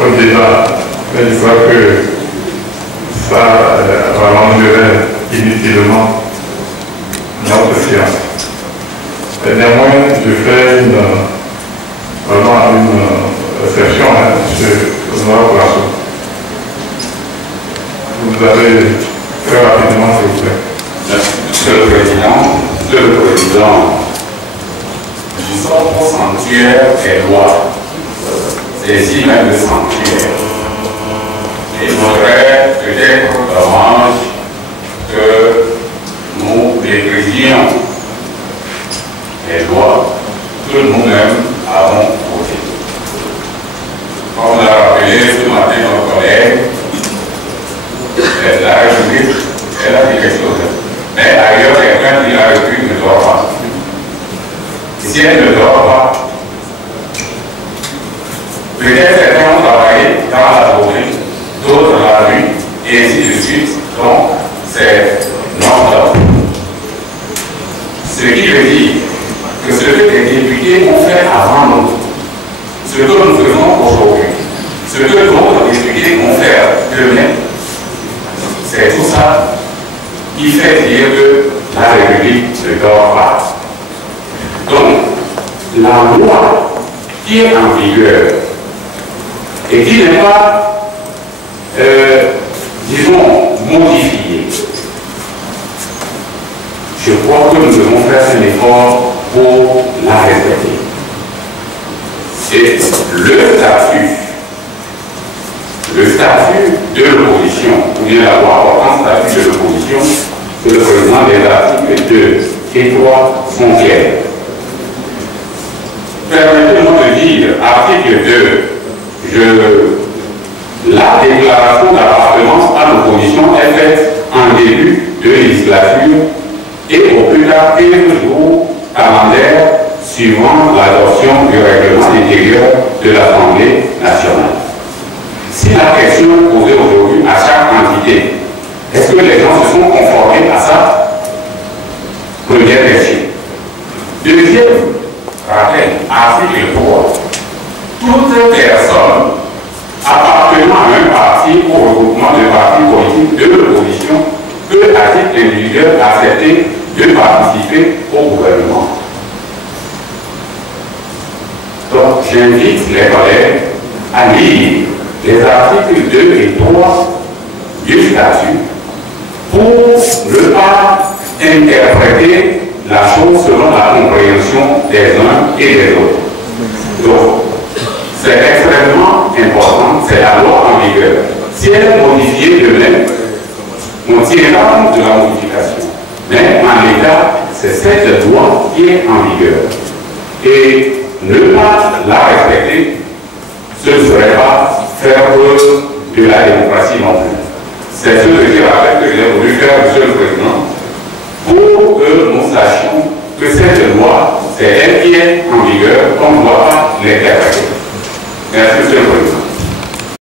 au débat, mais je crois que ça rallongerait inutilement notre séance. Néanmoins, je fais vraiment une réflexion sur notre relation. Vous avez très rapidement, s'il vous plaît. Monsieur le Président, nous sommes au sanctuaire des lois. C'est ici même le sanctuaire. Il faudrait peut-être dommage que nous décrisions les lois que nous-mêmes avons votées. Comme l'a rappelé ce matin notre collègue, la République, elle a dit quelque chose. Mais ailleurs, quelqu'un dit la République ne dort pas. Si elle ne dort pas, peut-être certains ont travaillé dans la journée, d'autres la nuit, et ainsi de suite. Donc, c'est normal. Ce qui veut dire que ce que les députés ont fait avant nous, ce que nous faisons aujourd'hui, ce que d'autres députés vont faire demain, c'est tout ça qui fait dire que la République ne dort pas. Donc, la loi qui est en vigueur et qui n'est pas, disons, modifiée, je crois que nous devons faire un effort pour la respecter. Et le statut de l'opposition, ou bien la loi portant statut de l'opposition, que le président des articles 2 et 3 sont clairs. Permettez-moi de dire, article 2, la déclaration d'appartenance à l'opposition est faite en début de législature et au plus tard 15 jours calendaires suivant l'adoption du règlement intérieur de l'Assemblée nationale. Si la question posée aujourd'hui à chaque entité, est-ce que les gens se sont conformés à ça? Première question. Deuxième rappel, article 3. Toute personne appartenant à un parti ou regroupement de partis politiques de l'opposition peut, à titre individuel, accepter de participer au gouvernement. Donc, j'invite les collègues à lire les articles 2 et 3 du statut pour ne pas interpréter la chose selon la compréhension des uns et des autres. Donc, c'est extrêmement important, c'est la loi en vigueur. Si elle est modifiée demain, on tiendra compte de la modification. Mais en l'état, c'est cette loi qui est en vigueur. Et ne pas la respecter, ce ne serait pas faire preuve de la démocratie non plus. C'est ce petit rappel que j'ai voulu faire, Monsieur le Président, pour que nous sachions que cette loi, c'est elle qui est en vigueur, qu'on ne doit pas l'interpréter. Merci, Monsieur le Président.